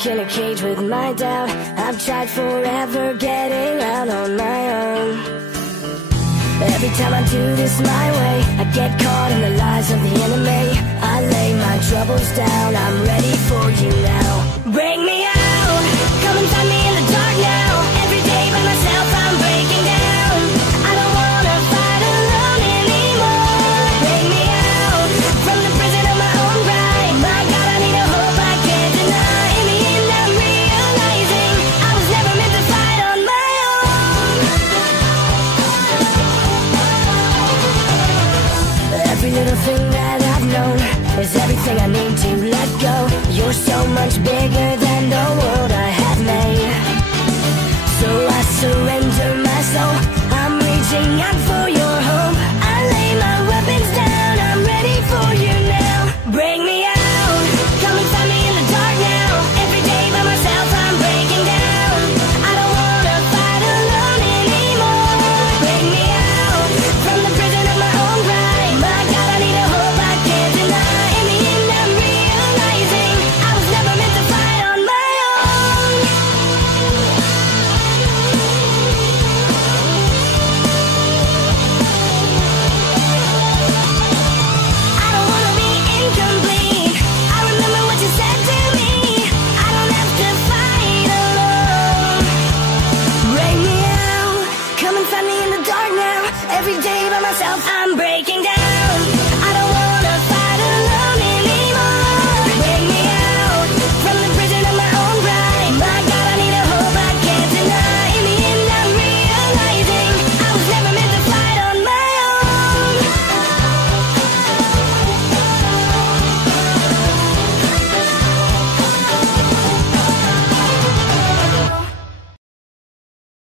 stuck in a cage with my doubt. I've tried forever getting out on my own. Every time I do this my way, I get caught in the lies of the enemy. I lay my troubles down, I'm ready for you now. Bring me out, come and find me in the dark now. Every day by myself I'm breaking down. I don't wanna fight alone anymore. Bring me out, from the prison of my own pride. My God, I need a hope I can't deny. In the end I'm realizing I was never meant to fight on my own. Every little thing that I've known is everything I need to let go. You're so much bigger than the world I have made. So I surrender my soul, I'm reaching out for your hope.